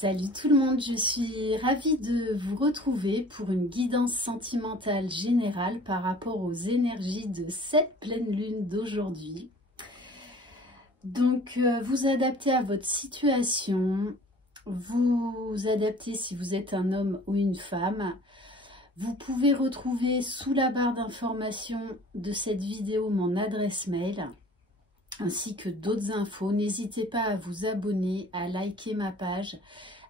Salut tout le monde, je suis ravie de vous retrouver pour une guidance sentimentale générale par rapport aux énergies de cette pleine lune d'aujourd'hui. Donc vous adaptez à votre situation, vous adaptez si vous êtes un homme ou une femme. Vous pouvez retrouver sous la barre d'information de cette vidéo mon adresse mail ainsi que d'autres infos. N'hésitez pas à vous abonner, à liker ma page,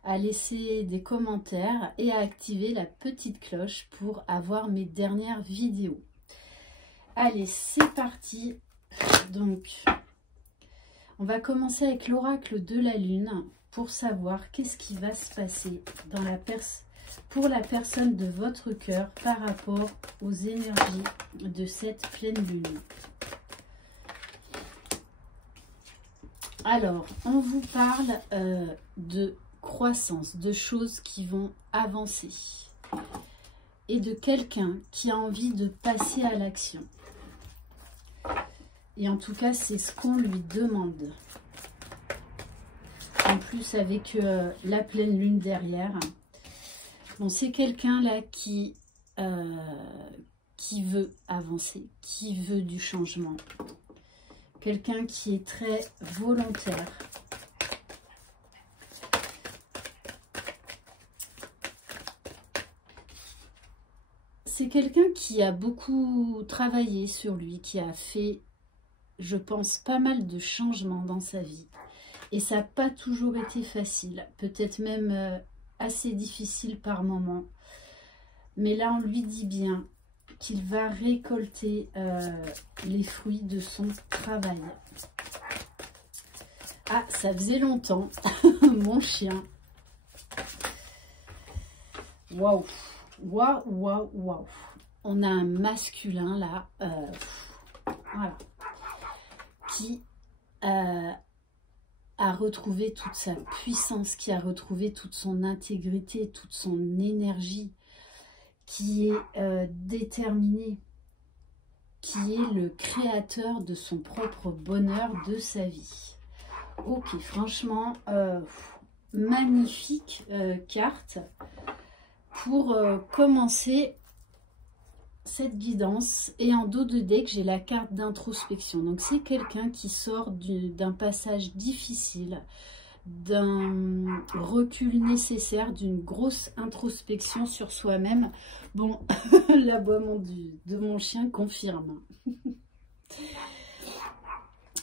à laisser des commentaires et à activer la petite cloche pour avoir mes dernières vidéos. Allez, c'est parti. Donc, on va commencer avec l'oracle de la lune pour savoir qu'est-ce qui va se passer dans pour la personne de votre cœur par rapport aux énergies de cette pleine lune. Alors, on vous parle de croissance, de choses qui vont avancer et de quelqu'un qui a envie de passer à l'action. Et en tout cas, c'est ce qu'on lui demande. En plus, avec la pleine lune derrière. Bon, c'est quelqu'un là qui veut avancer, qui veut du changement. Quelqu'un qui est très volontaire. C'est quelqu'un qui a beaucoup travaillé sur lui, qui a fait, je pense, pas mal de changements dans sa vie. Et ça n'a pas toujours été facile, peut-être même assez difficile par moments. Mais là, on lui dit bien qu'il va récolter les fruits de son travail. Ah, ça faisait longtemps, mon chien. Waouh, waouh, waouh, waouh. On a un masculin là, voilà, qui a retrouvé toute sa puissance, qui a retrouvé toute son intégrité, toute son énergie, qui est déterminé, qui est le créateur de son propre bonheur, de sa vie. Ok, franchement, magnifique carte pour commencer cette guidance. Et en dos de deck, j'ai la carte d'introspection. Donc c'est quelqu'un qui sort d'un passage difficile, d'un recul nécessaire, d'une grosse introspection sur soi-même. Bon, l'aboiement de mon chien confirme.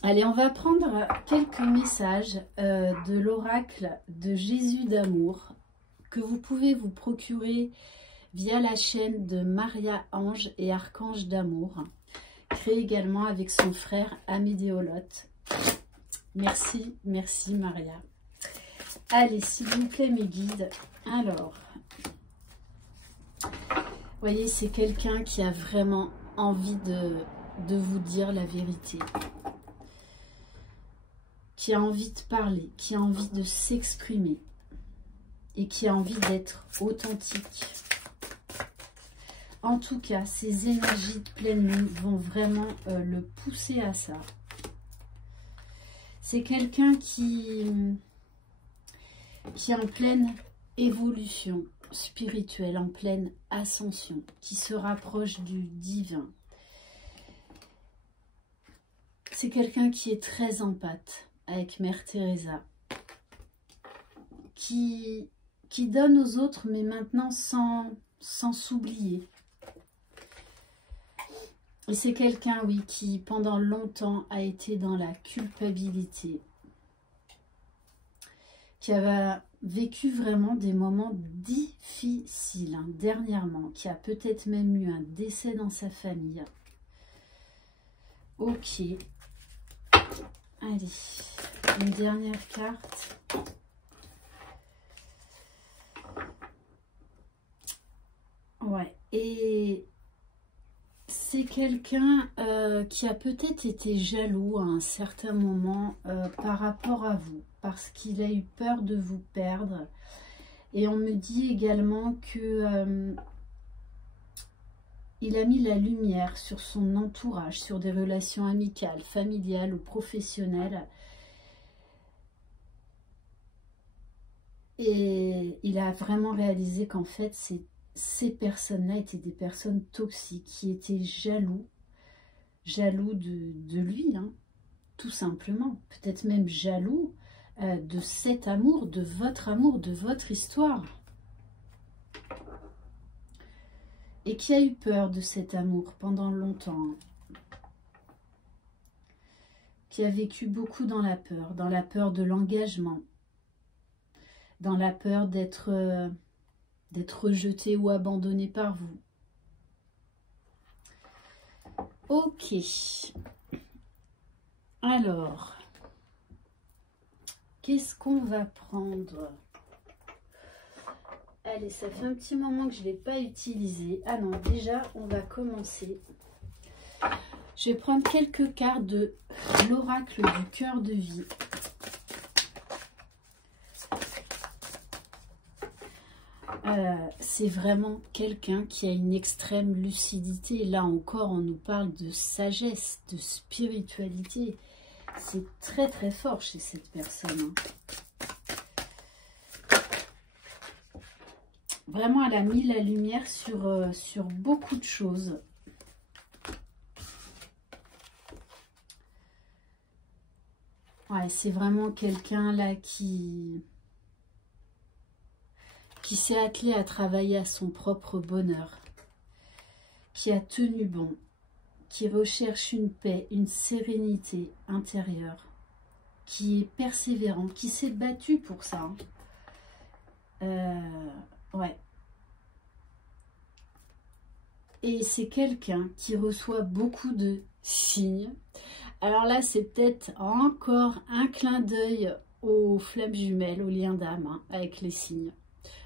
Allez, on va prendre quelques messages de l'oracle de Jésus d'amour que vous pouvez vous procurer via la chaîne de Maria Ange et Archange d'amour, créée également avec son frère Amédéolote. Merci, merci Maria. Allez, s'il vous plaît, mes guides. Alors, vous voyez, c'est quelqu'un qui a vraiment envie de vous dire la vérité. Qui a envie de parler, qui a envie de s'exprimer. Et qui a envie d'être authentique. En tout cas, ces énergies de pleine lune vont vraiment le pousser à ça. C'est quelqu'un qui est en pleine évolution spirituelle, en pleine ascension, qui se rapproche du divin. C'est quelqu'un qui est très empathe avec Mère Teresa, qui donne aux autres, mais maintenant sans s'oublier. Et c'est quelqu'un, oui, qui pendant longtemps a été dans la culpabilité, qui a vécu vraiment des moments difficiles, hein, dernièrement, qui a peut-être même eu un décès dans sa famille. Ok. Allez, une dernière carte. Ouais, et c'est quelqu'un qui a peut-être été jaloux à un certain moment par rapport à vous, parce qu'il a eu peur de vous perdre. Et on me dit également que il a mis la lumière sur son entourage, sur des relations amicales, familiales ou professionnelles. Et il a vraiment réalisé qu'en fait, ces personnes-là étaient des personnes toxiques, qui étaient jaloux de lui, hein, tout simplement. Peut-être même jaloux de cet amour, de votre histoire. Et qui a eu peur de cet amour pendant longtemps, hein. Qui a vécu beaucoup dans la peur de l'engagement, dans la peur d'être rejeté ou abandonné par vous. Ok. Alors, qu'est-ce qu'on va prendre? Allez, ça fait un petit moment que je ne l'ai pas utilisé. Ah non, déjà, on va commencer. Je vais prendre quelques cartes de l'oracle du cœur de vie. C'est vraiment quelqu'un qui a une extrême lucidité. Là encore, on nous parle de sagesse, de spiritualité. C'est très très fort chez cette personne, hein. Vraiment, elle a mis la lumière sur beaucoup de choses. Ouais, c'est vraiment quelqu'un là qui s'est attelé à travailler à son propre bonheur, qui a tenu bon, qui recherche une paix, une sérénité intérieure, qui est persévérant, qui s'est battu pour ça, hein. Ouais. Et c'est quelqu'un qui reçoit beaucoup de signes. Alors là, c'est peut-être encore un clin d'œil aux flammes jumelles, aux liens d'âme, hein, avec les signes.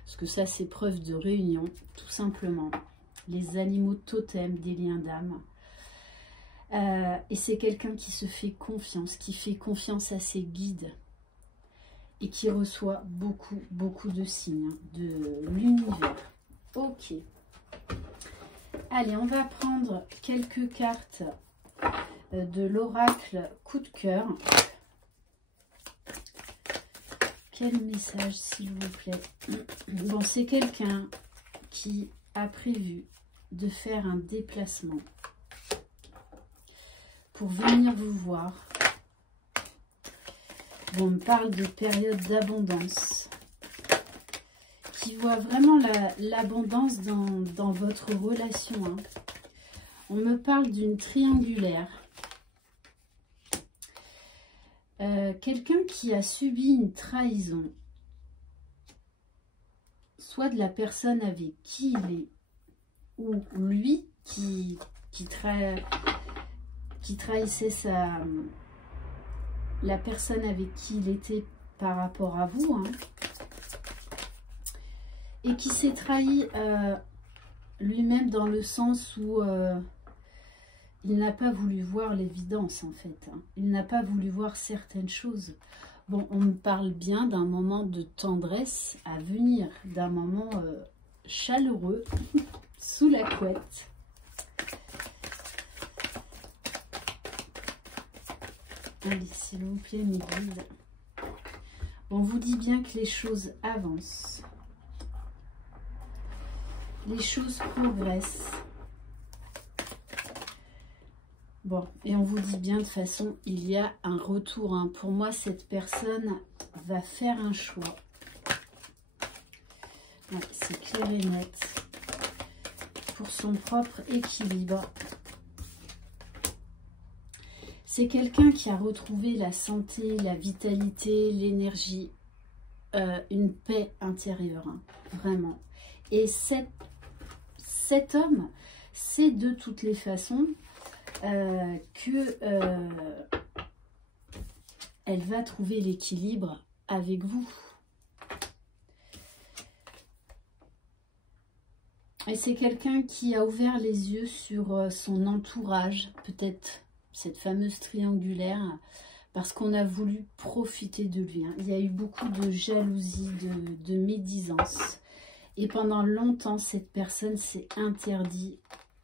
Parce que ça, c'est preuve de réunion, tout simplement. Les animaux totems des liens d'âme. Et c'est quelqu'un qui se fait confiance, qui fait confiance à ses guides. Et qui reçoit beaucoup de signes, hein, de l'univers. Ok. Allez, on va prendre quelques cartes de l'oracle coup de cœur. Quel message, s'il vous plaît? Bon, c'est quelqu'un qui a prévu de faire un déplacement pour venir vous voir. Bon, on me parle de période d'abondance, qui voit vraiment l'abondance dans votre relation, hein. On me parle d'une triangulaire. Quelqu'un qui a subi une trahison, soit de la personne avec qui il est, ou lui qui trahissait la personne avec qui il était par rapport à vous, hein, et qui s'est trahi lui-même dans le sens où il n'a pas voulu voir l'évidence, en fait, hein. Il n'a pas voulu voir certaines choses. Bon, on me parle bien d'un moment de tendresse à venir, d'un moment chaleureux sous la couette. Allez, s'il vous plaît, mes guides. On vous dit bien que les choses avancent. Les choses progressent. Bon, et on vous dit bien, de toute façon, il y a un retour, hein. Pour moi, cette personne va faire un choix. Ouais, c'est clair et net. Pour son propre équilibre. C'est quelqu'un qui a retrouvé la santé, la vitalité, l'énergie, une paix intérieure, hein, vraiment. Et cet homme, c'est de toutes les façons elle va trouver l'équilibre avec vous. Et c'est quelqu'un qui a ouvert les yeux sur son entourage, peut-être cette fameuse triangulaire, parce qu'on a voulu profiter de lui, hein. Il y a eu beaucoup de jalousie, de médisance. Et pendant longtemps, cette personne s'est interdit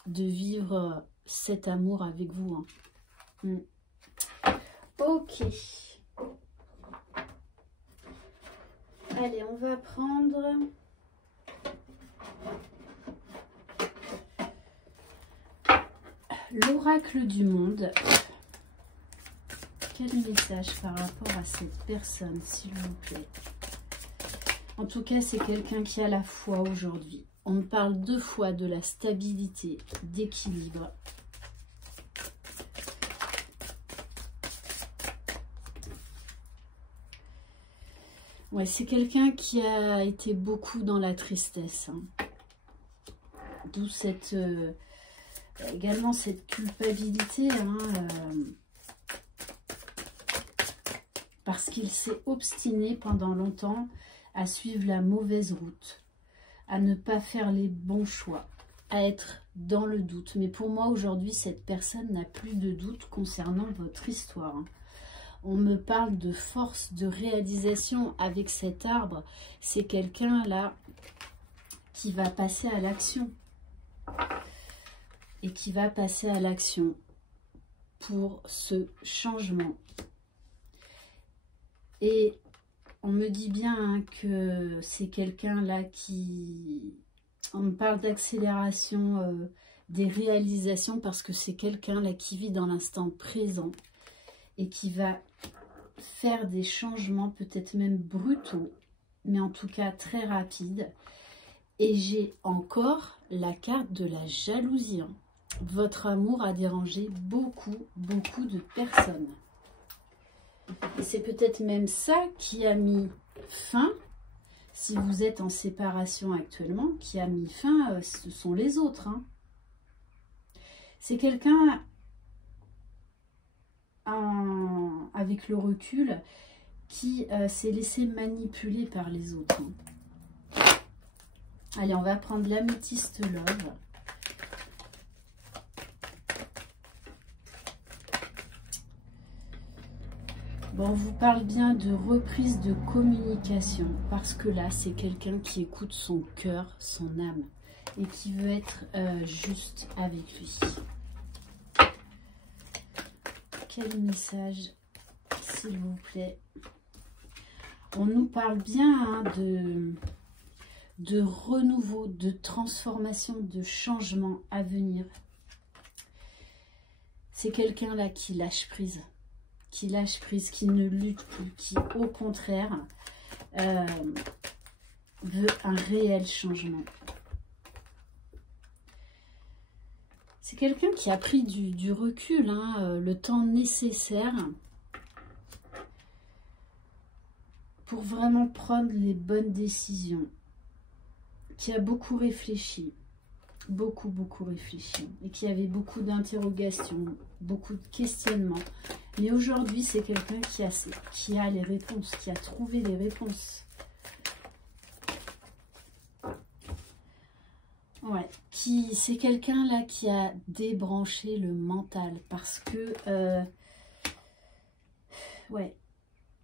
de vivre cet amour avec vous, hein. Ok. Allez, on va prendre l'oracle du monde. Quel message par rapport à cette personne, s'il vous plaît? En tout cas, c'est quelqu'un qui a la foi aujourd'hui. On me parle 2 fois de la stabilité, d'équilibre. Ouais, c'est quelqu'un qui a été beaucoup dans la tristesse. Hein. D'où cette également cette culpabilité. Hein, parce qu'il s'est obstiné pendant longtemps à suivre la mauvaise route, à ne pas faire les bons choix, à être dans le doute. Mais pour moi, aujourd'hui, cette personne n'a plus de doute concernant votre histoire. Hein. On me parle de force de réalisation avec cet arbre. C'est quelqu'un là qui va passer à l'action. Et qui va passer à l'action pour ce changement. Et on me dit bien hein, que c'est quelqu'un là qui... On me parle d'accélération des réalisations parce que c'est quelqu'un là qui vit dans l'instant présent et qui va faire des changements peut-être même brutaux, mais en tout cas très rapides. Et j'ai encore la carte de la jalousie. Hein. Votre amour a dérangé beaucoup de personnes. Et c'est peut-être même ça qui a mis fin, si vous êtes en séparation actuellement, qui a mis fin, ce sont les autres. Hein. C'est quelqu'un, avec le recul, qui s'est laissé manipuler par les autres. Hein. Allez, on va prendre l'améthyste love. Bon, on vous parle bien de reprise de communication, parce que là, c'est quelqu'un qui écoute son cœur, son âme, et qui veut être juste avec lui. Quel message, s'il vous plaît? On nous parle bien hein, de renouveau, de transformation, de changement à venir. C'est quelqu'un là qui lâche prise. Qui ne lutte plus, qui au contraire veut un réel changement. C'est quelqu'un qui a pris du recul, hein, le temps nécessaire pour vraiment prendre les bonnes décisions, qui a beaucoup réfléchi, beaucoup réfléchi, et qui avait beaucoup d'interrogations, beaucoup de questionnements. Mais aujourd'hui, c'est quelqu'un qui a les réponses, qui a trouvé les réponses. Ouais, c'est quelqu'un là qui a débranché le mental parce que, ouais,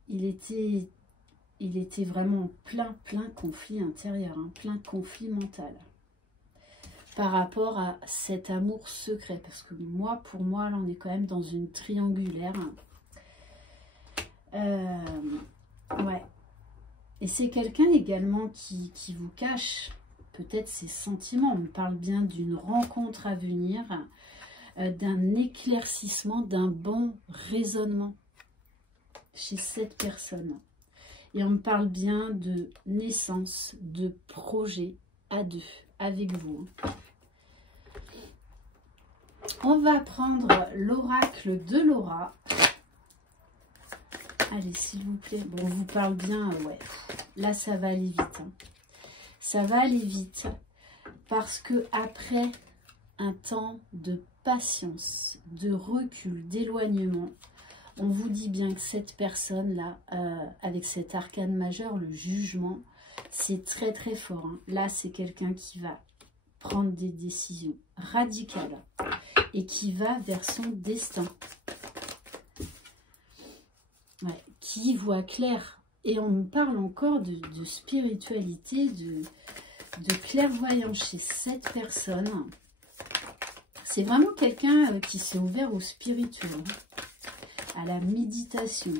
il était vraiment plein conflit intérieur, hein, plein conflit mental. Par rapport à cet amour secret. Parce que pour moi, là, on est quand même dans une triangulaire. Ouais. Et c'est quelqu'un également qui vous cache peut-être ses sentiments. On me parle bien d'une rencontre à venir, d'un éclaircissement, d'un bon raisonnement chez cette personne. Et on me parle bien de naissance, de projet à deux, avec vous. On va prendre l'oracle de Laura. Allez, s'il vous plaît. Bon, on vous parle bien, ouais. Là, ça va aller vite. Hein. Ça va aller vite parce que après un temps de patience, de recul, d'éloignement, on vous dit bien que cette personne-là, avec cet arcane majeur, le jugement, c'est très fort. Hein. Là, c'est quelqu'un qui va prendre des décisions radicales et qui va vers son destin. Ouais, qui voit clair. Et on me parle encore de spiritualité, de clairvoyance chez cette personne. C'est vraiment quelqu'un qui s'est ouvert au spirituel, à la méditation.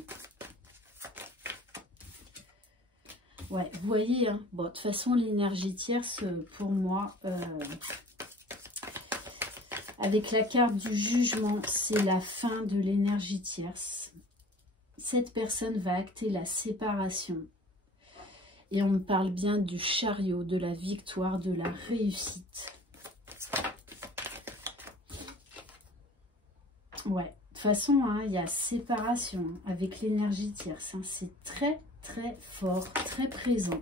Ouais, vous voyez, hein, bon, de toute façon, l'énergie tierce, pour moi, avec la carte du jugement, c'est la fin de l'énergie tierce. Cette personne va acter la séparation. Et on me parle bien du chariot, de la victoire, de la réussite. Ouais, de toute façon, hein, il y a séparation avec l'énergie tierce. Hein, c'est très, très fort, très présent.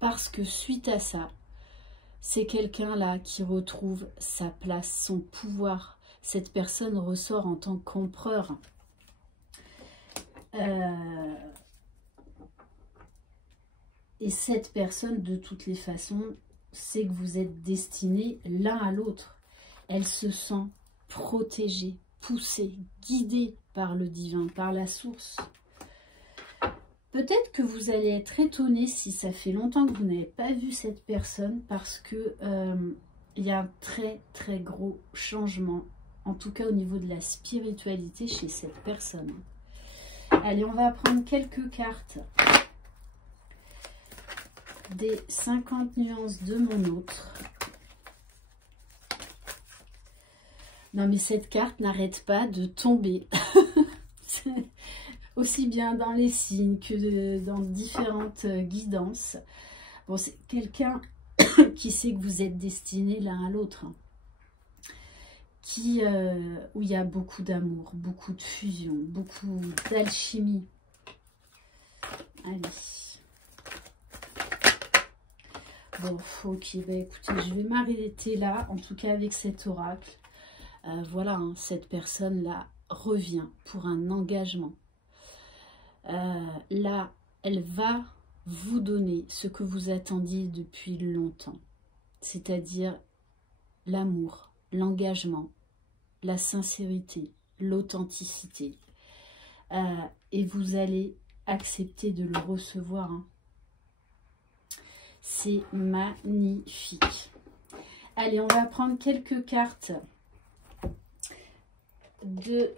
Parce que suite à ça, c'est quelqu'un là qui retrouve sa place, son pouvoir. Cette personne ressort en tant qu'empereur. Et cette personne, de toutes les façons, sait que vous êtes destinés l'un à l'autre. Elle se sent protégée, poussée, guidée par le divin, par la source. Peut-être que vous allez être étonné si ça fait longtemps que vous n'avez pas vu cette personne, parce que il y a un très très gros changement, en tout cas au niveau de la spiritualité chez cette personne. Allez, on va prendre quelques cartes des 50 nuances de mon autre. Non mais cette carte n'arrête pas de tomber. Aussi bien dans les signes que dans différentes guidances. Bon, c'est quelqu'un qui sait que vous êtes destinés l'un à l'autre. Hein. Où il y a beaucoup d'amour, beaucoup de fusion, beaucoup d'alchimie. Allez. Bon, ok, bah écoutez, je vais m'arrêter là, en tout cas avec cet oracle. Voilà, hein, cette personne-là revient pour un engagement. Là, elle va vous donner ce que vous attendiez depuis longtemps. C'est-à-dire l'amour, l'engagement, la sincérité, l'authenticité. Et vous allez accepter de le recevoir. Hein. C'est magnifique. Allez, on va prendre quelques cartes de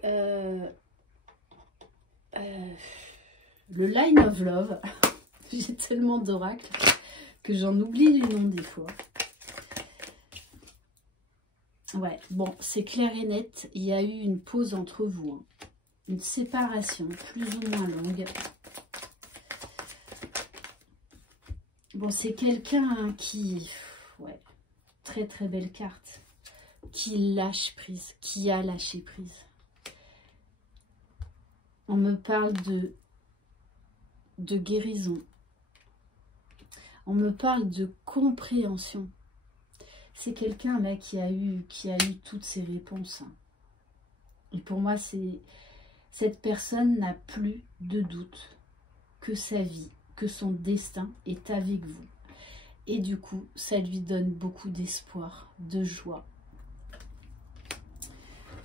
le Line of Love. J'ai tellement d'oracles que j'en oublie les noms des fois. Ouais, bon, c'est clair et net. Il y a eu une pause entre vous. Hein. Une séparation plus ou moins longue. Bon, c'est quelqu'un qui... Ouais, très très belle carte. Qui lâche prise, qui a lâché prise. On me parle de guérison. On me parle de compréhension. C'est quelqu'un là qui a eu toutes ces réponses. Et pour moi, cette personne n'a plus de doute que sa vie, que son destin est avec vous. Et du coup, ça lui donne beaucoup d'espoir, de joie.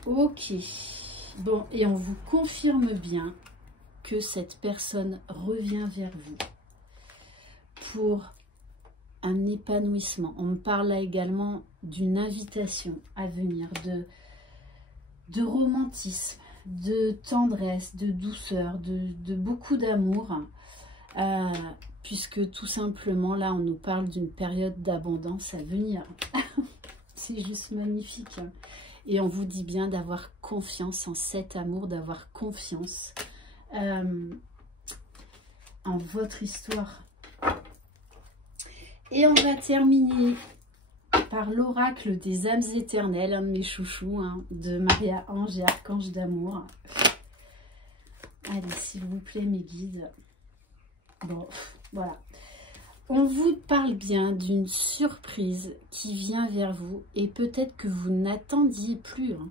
Ok. Bon, et on vous confirme bien que cette personne revient vers vous pour un épanouissement. On me parle là également d'une invitation à venir, de romantisme, de tendresse, de douceur, de beaucoup d'amour, puisque tout simplement là on nous parle d'une période d'abondance à venir. C'est juste magnifique. Et on vous dit bien d'avoir confiance en cet amour, d'avoir confiance en votre histoire. Et on va terminer par l'oracle des âmes éternelles, un de mes chouchous, hein, de Maria-Ange et Archange d'amour. Allez, s'il vous plaît, mes guides. Bon, voilà. On vous parle bien d'une surprise qui vient vers vous et peut-être que vous n'attendiez plus. Hein.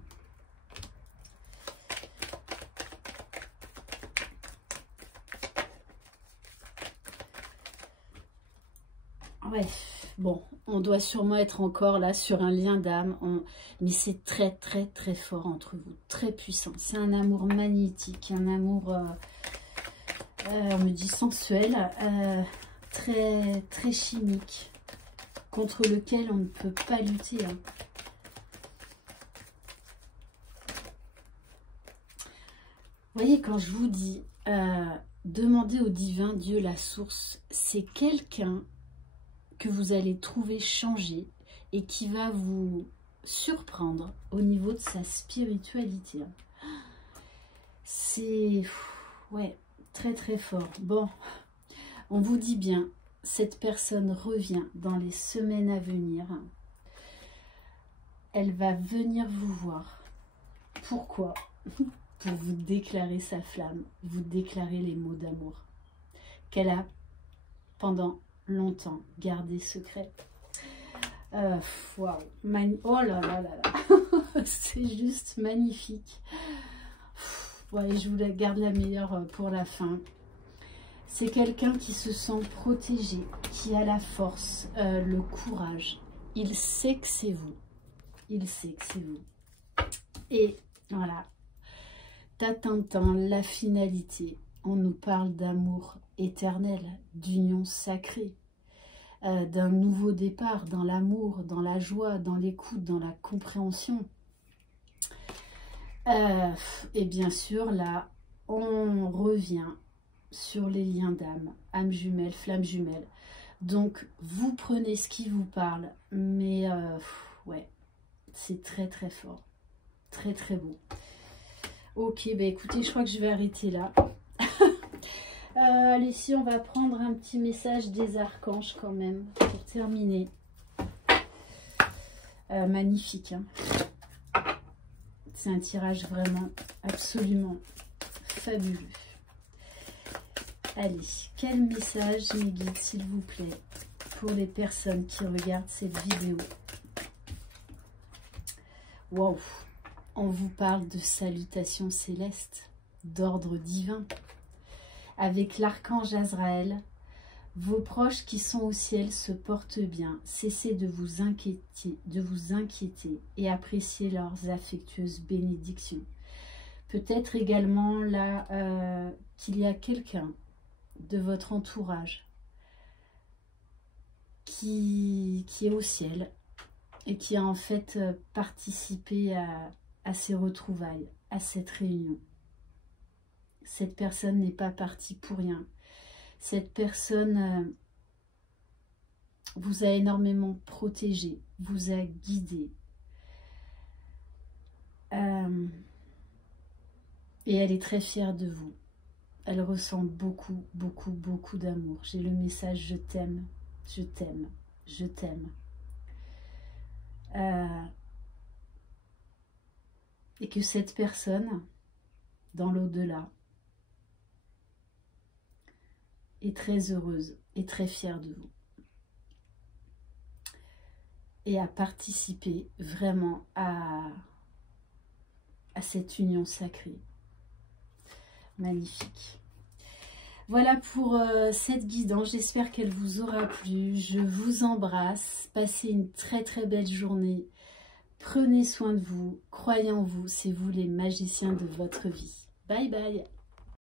Ouais, bon, on doit sûrement être encore là sur un lien d'âme, mais c'est très très très fort entre vous, très puissant. C'est un amour magnétique, un amour, on me dit sensuel, très très chimique, contre lequel on ne peut pas lutter. Hein. Vous voyez, quand je vous dis demandez au divin Dieu, la source. C'est quelqu'un que vous allez trouver changé et qui va vous surprendre au niveau de sa spiritualité. C'est ouais, très très fort. Bon, on vous dit bien, cette personne revient dans les semaines à venir. Elle va venir vous voir. Pourquoi? Pour vous déclarer sa flamme, vous déclarer les mots d'amour qu'elle a pendant longtemps gardé secret. Waouh, oh là là là là, c'est juste magnifique. Ouais, je vous la garde la meilleure pour la fin. C'est quelqu'un qui se sent protégé, qui a la force, le courage. Il sait que c'est vous. Il sait que c'est vous. Et voilà. T'atteins la finalité. On nous parle d'amour éternel, d'union sacrée, d'un nouveau départ dans l'amour, dans la joie, dans l'écoute, dans la compréhension. Et bien sûr, là, on revient sur les liens d'âme, âme jumelle, flamme jumelle. Donc, vous prenez ce qui vous parle, mais ouais, c'est très très fort, très très beau. Ok, bah écoutez, je crois que je vais arrêter là. Allez, si on va prendre un petit message des archanges quand même, pour terminer. Magnifique, hein. C'est un tirage vraiment absolument fabuleux. Allez, quel message, mes guides, s'il vous plaît, pour les personnes qui regardent cette vidéo. Waouh! On vous parle de salutations célestes, d'ordre divin. Avec l'archange Azraël, vos proches qui sont au ciel se portent bien. Cessez de vous inquiéter et appréciez leurs affectueuses bénédictions. Peut-être également là qu'il y a quelqu'un de votre entourage qui est au ciel et qui a en fait participé à ces retrouvailles, à cette réunion. Cette personne n'est pas partie pour rien. Cette personne vous a énormément protégé, vous a guidé. Et elle est très fière de vous. Elle ressent beaucoup, beaucoup, beaucoup d'amour. J'ai le message « Je t'aime, je t'aime, je t'aime ». Et que cette personne, dans l'au-delà, est très heureuse et très fière de vous. Et a participé vraiment à cette union sacrée. Magnifique. Voilà pour cette guidance. J'espère qu'elle vous aura plu. Je vous embrasse. Passez une très très belle journée. Prenez soin de vous. Croyez en vous. C'est vous les magiciens de votre vie. Bye bye.